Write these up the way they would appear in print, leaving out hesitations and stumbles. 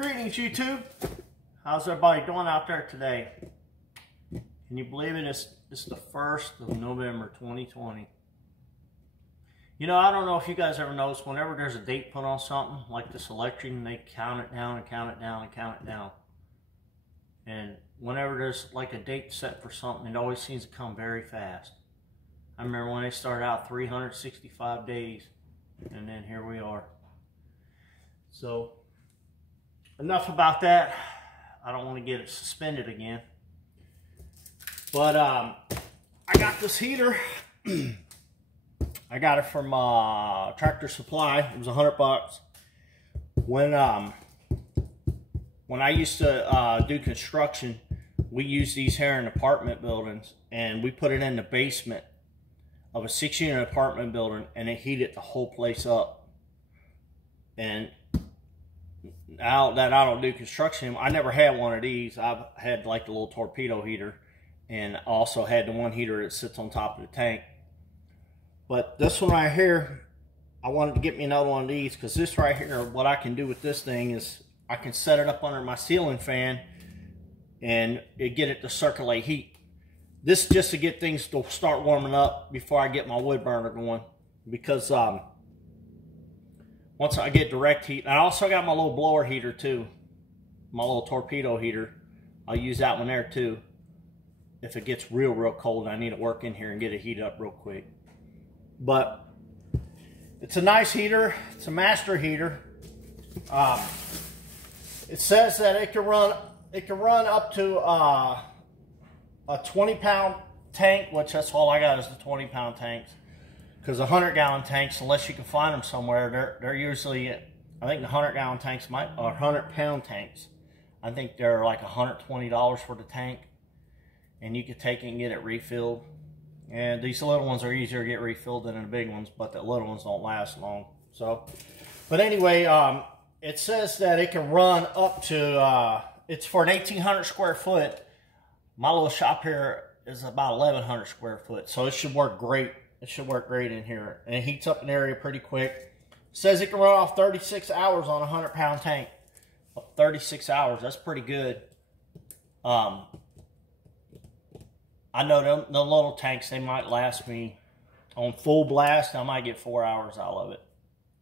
Greetings, YouTube. How's everybody doing out there today? Can you believe it? It's the 1st of November 2020. You know, I don't know if you guys ever notice, whenever there's a date put on something, like this election, they count it down and count it down and count it down. And whenever there's like a date set for something, it always seems to come very fast. I remember when they started out 365 days, and then here we are. So, enough about that. I don't want to get it suspended again. But I got this heater. I got it from Tractor Supply. It was $100. When I used to do construction, we used these here in apartment buildings, and we put it in the basement of a 6-unit apartment building, and it heated the whole place up. And now that I don't do construction, I never had one of these. I've had like the little torpedo heater, and also had the one heater that sits on top of the tank. But this one right here, I wanted to get me another one of these, because this right here, what I can do with this thing is I can set it up under my ceiling fan and get it to circulate heat. This is just to get things to start warming up before I get my wood burner going, because once I get direct heat, I also got my little blower heater too, my little torpedo heater. I'll use that one there too if it gets real cold and I need to work in here and get it heated up real quick. But it's a nice heater. It's a master heater. It says that it can run up to a 20-pound tank, which that's all I got is the 20-pound tanks. Because the 100-gallon tanks, unless you can find them somewhere, they're usually, I think the 100-gallon tanks or 100-pound tanks, I think they're like $120 for the tank, and you can take it and get it refilled. And these little ones are easier to get refilled than the big ones, but the little ones don't last long. So, but anyway, it says that it can run up to, it's for an 1,800 square foot. My little shop here is about 1,100 square foot, so it should work great. It should work great in here, and it heats up an area pretty quick. It says it can run off 36 hours on a 100-pound tank. 36 hours, that's pretty good. I know the little tanks, they might last me on full blast. I might get 4 hours out of it.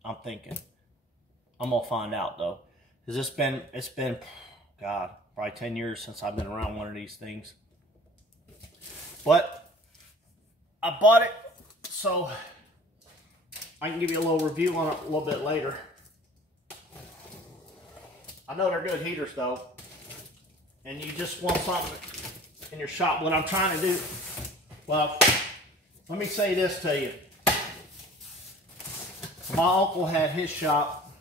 I'm thinking. I'm gonna find out though, because it's been, God, probably 10 years since I've been around one of these things. But I bought it so I can give you a little review on it a little bit later. I know they're good heaters though, and you just want something in your shop. What I'm trying to do, well, let me say this to you. My uncle had his shop,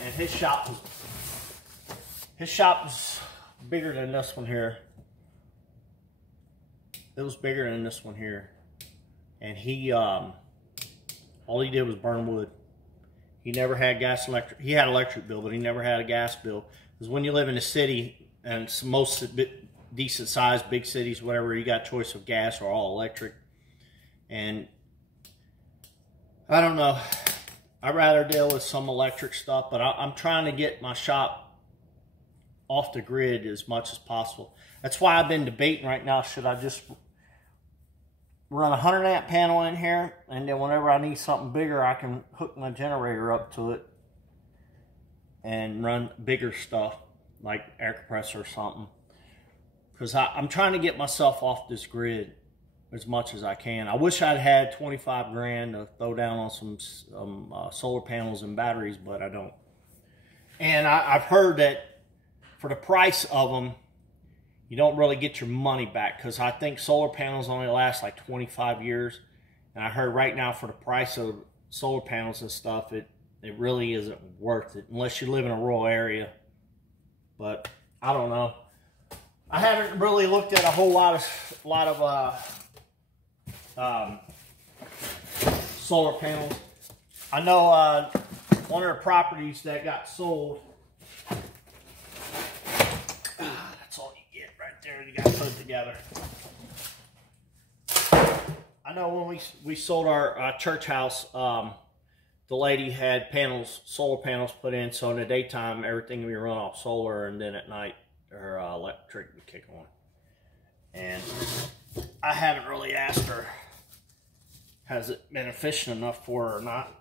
and his shop was bigger than this one here. It was bigger than this one here. And he, all he did was burn wood. He never had gas electric. He had electric bill, but he never had a gas bill. Because when you live in a city, and it's most decent sized, big cities, whatever, you got choice of gas or all electric. And I don't know. I'd rather deal with some electric stuff, but I'm trying to get my shop off the grid as much as possible. That's why I've been debating right now, should I just run a 100-amp panel in here, and then whenever I need something bigger, I can hook my generator up to it and run bigger stuff, like air compressor or something. Because I'm trying to get myself off this grid as much as I can. I wish I'd had 25 grand to throw down on some solar panels and batteries, but I don't. And I've heard that for the price of them, you don't really get your money back, because I think solar panels only last like 25 years. And I heard right now for the price of solar panels and stuff, it really isn't worth it unless you live in a rural area. But I don't know. I haven't really looked at a whole lot of solar panels. I know one of the properties that got sold, that's all you get right there. You got to put it together. I know when we sold our church house, the lady had panels, solar panels put in, so in the daytime everything would be run off solar, and then at night her electric would kick on. And I haven't really asked her, has it been efficient enough for her or not.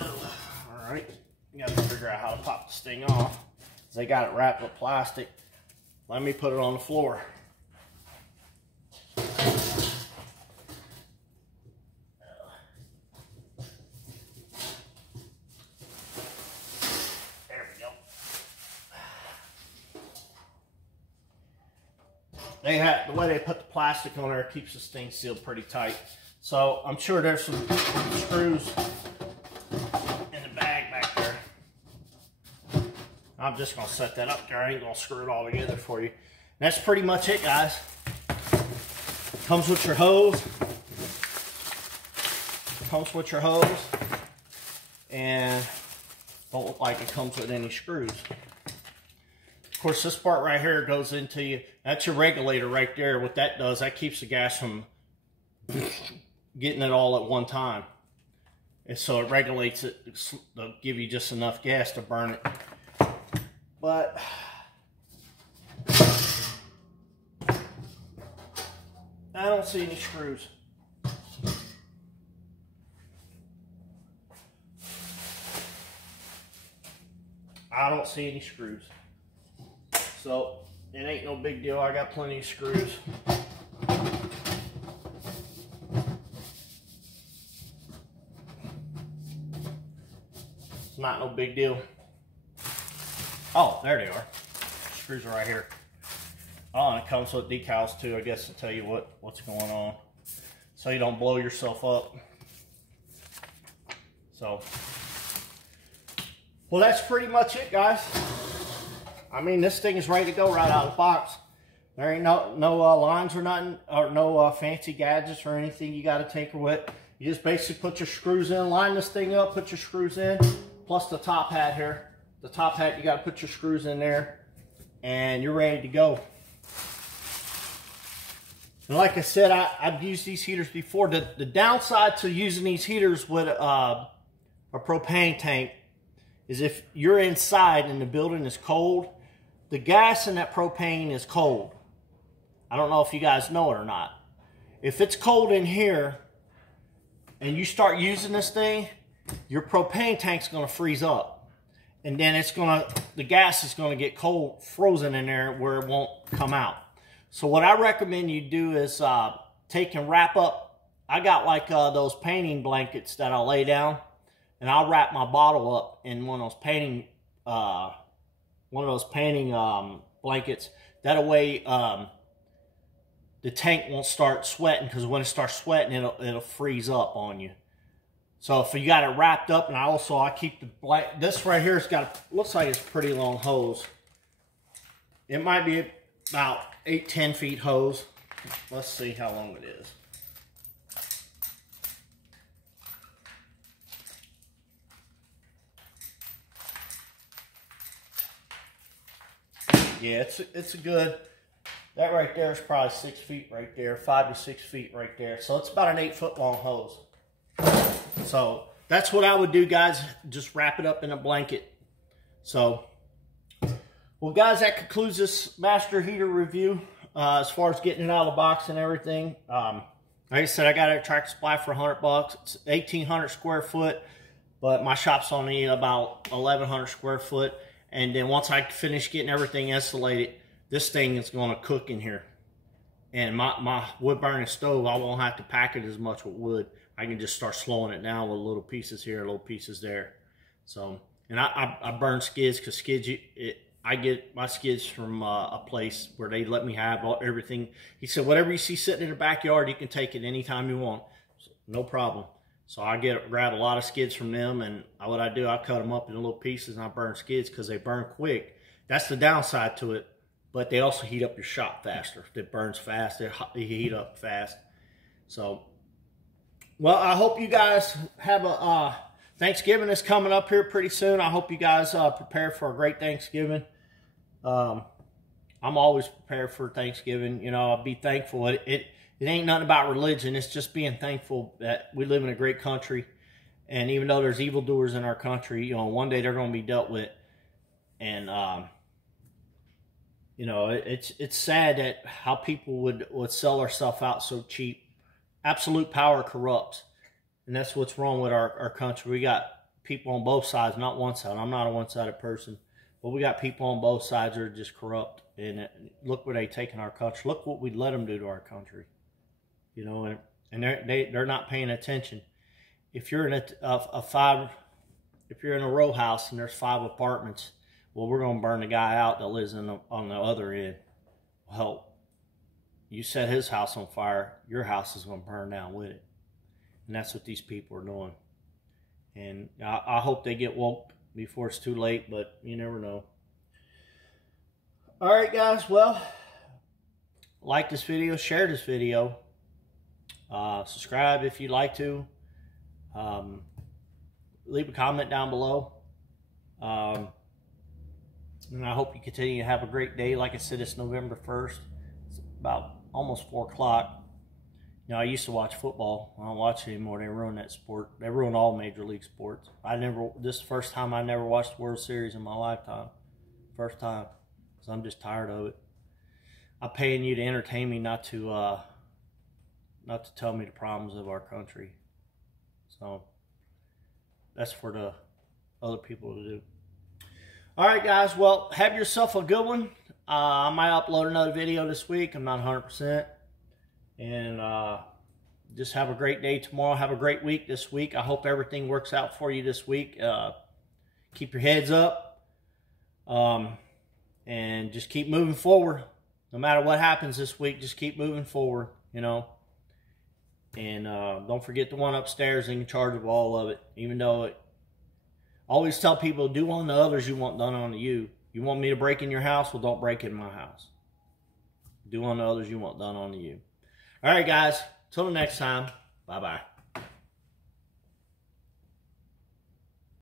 Alright, you gotta figure out how to pop this thing off. They got it wrapped with plastic. Let me put it on the floor. They have, the way they put the plastic on there keeps this thing sealed pretty tight. So I'm sure there's some screws in the bag back there. I'm just gonna set that up there. I ain't gonna screw it all together for you. And that's pretty much it, guys. It comes with your hose. Comes with your hose. And don't look like it comes with any screws. Of course, this part right here goes into you. That's your regulator right there. What that does, that keeps the gas from getting it all at one time. And so it regulates it. It'll give you just enough gas to burn it. But I don't see any screws. I don't see any screws. So it ain't no big deal. I got plenty of screws. It's not no big deal. Oh, there they are. Screws are right here. Oh, and it comes with decals too, I guess, to tell you what's going on, so you don't blow yourself up. So, well, that's pretty much it, guys. I mean, this thing is ready to go right out of the box. There ain't no lines or nothing, or no fancy gadgets or anything you got to tinker with. You just basically put your screws in, line this thing up, put your screws in, plus the top hat here. The top hat, you got to put your screws in there, and you're ready to go. And like I said, I've used these heaters before. The downside to using these heaters with a propane tank is if you're inside and the building is cold, the gas in that propane is cold. I don't know if you guys know it or not. If it's cold in here and you start using this thing, your propane tank's going to freeze up. And then the gas is going to get cold, frozen in there where it won't come out. So what I recommend you do is take and wrap up. I got like those painting blankets that I'll lay down, and I'll wrap my bottle up in one of those painting blankets. That way the tank won't start sweating, because when it starts sweating, it'll freeze up on you. So if you got it wrapped up, and I keep this right here, looks like it's a pretty long hose. It might be about 8-10 feet hose. Let's see how long it is. Yeah, it's a good, that right there is probably 6 feet right there, 5 to 6 feet right there. So it's about an 8-foot long hose. So that's what I would do, guys. Just wrap it up in a blanket. So, well, guys, that concludes this master heater review. As far as getting it out of the box and everything. Like I said, I got it at Tractor Supply for $100. It's 1,800 square foot, but my shop's only about 1,100 square foot. And then once I finish getting everything insulated, this thing is going to cook in here. And my wood burning stove, I won't have to pack it as much with wood. I can just start slowing it down with little pieces here, little pieces there. So, and I burn skids, because skids, I get my skids from a place where they let me have everything. He said, whatever you see sitting in the backyard, you can take it anytime you want. So, no problem. So I grab a lot of skids from them, and what I do, I cut them up in little pieces, and I burn skids because they burn quick. That's the downside to it, but they also heat up your shop faster. It burns fast. They heat up fast. So, well, I hope you guys have a Thanksgiving is coming up here pretty soon. I hope you guys prepare for a great Thanksgiving. I'm always prepared for Thanksgiving. You know, I'll be thankful. it ain't nothing about religion. It's just being thankful that we live in a great country. And even though there's evildoers in our country, you know, one day they're going to be dealt with. And, you know, it's sad that how people would sell ourselves out so cheap. Absolute power corrupts. And that's what's wrong with our country. We got people on both sides, not one side. I'm not a one-sided person. But we got people on both sides that are just corrupt. And look where they taken our country. Look what we let them do to our country. You know, and they're not paying attention. If you're in if you're in a row house and there's 5 apartments, well, we're going to burn the guy out that lives on the other end. Well, you set his house on fire, your house is going to burn down with it. And that's what these people are doing. And I hope they get woke before it's too late, but you never know. All right, guys. Well, like this video, share this video. Subscribe if you'd like to. Leave a comment down below. And I hope you continue to have a great day. Like I said, it's November 1st. It's about almost 4 o'clock. You know, I used to watch football. I don't watch it anymore. They ruined that sport. They ruined all major league sports. This is the first time I never watched the World Series in my lifetime. First time. Because I'm just tired of it. I'm paying you to entertain me, not to tell me the problems of our country. So that's for the other people to do. All right, guys. Well, have yourself a good one. I might upload another video this week. I'm not 100%. And just have a great day tomorrow. Have a great week this week. I hope everything works out for you this week. Keep your heads up. And just keep moving forward. No matter what happens this week, just keep moving forward, you know. And don't forget the one upstairs in charge of all of it. Even though always tell people, do unto others you want done unto you. You want me to break in your house? Well, don't break in my house. Do unto others you want done unto you. All right, guys. Till the next time. Bye-bye.